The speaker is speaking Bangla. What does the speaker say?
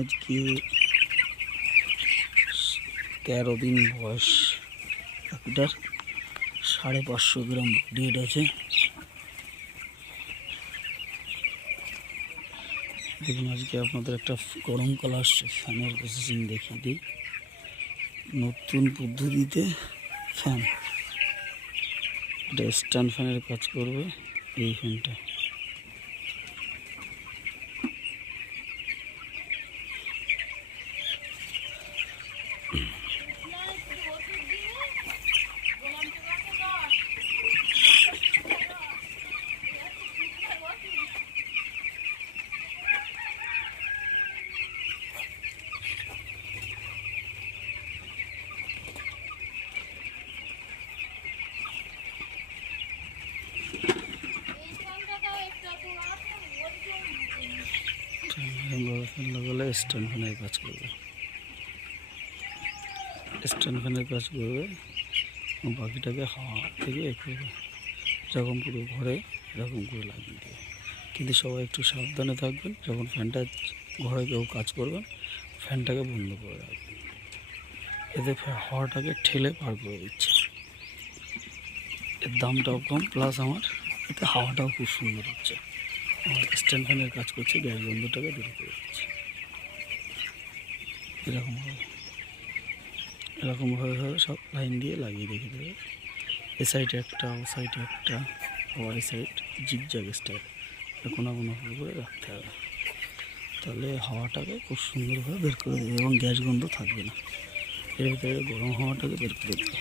আজকে 13 দিন বয়স পাখিটার, 550 গ্রাম ওয়েট আছে। দেখুন, আজকে আপনাদের একটা গরম কালার ফ্যানের প্রসেসিং দেখিয়ে দিই। নতুন পদ্ধতিতে ফ্যান, এটা স্ট্যান্ড ফ্যানের কাজ করবে। এই ফ্যানটা লাগালে স্ট্যান্ড ফ্যানের কাজ করবে। স্ট্যান্ড ফ্যানের কাজ করবে এবং পাখিটাকে হাওয়া থেকে করবে, এরকম পুরো ঘরে এরকম করে লাগিয়ে দেবে। কিন্তু সবাই একটু সাবধানে থাকবেন, যখন ফ্যানটা ঘরে কেউ কাজ করবেন ফ্যানটাকে বন্ধ করে রাখবেন, এতে হাওয়াটাকে ঠেলে পার করে দিচ্ছে। এর দামটাও কম, প্লাস আমার এতে হাওয়াটাও খুব সুন্দর হচ্ছে। আমার স্ট্যান্ড ফ্যানের কাজ করছে, গ্যাস বন্ধটাকে দূর করে দিচ্ছে। এরকমভাবে সব লাইন দিয়ে লাগিয়ে রেখে দেবে। এ সাইডে একটা, ও সাইডে একটা, আবার এই সাইড জিগজ্যাগ স্টাইল কোনো করে রাখতে হবে। তাহলে হাওয়াটাকে খুব সুন্দরভাবে বের করে দেবে এবং গ্যাস গন্ধ থাকবে না। এর ভিতরে গরম হাওয়াটাকে বের করে দেবে।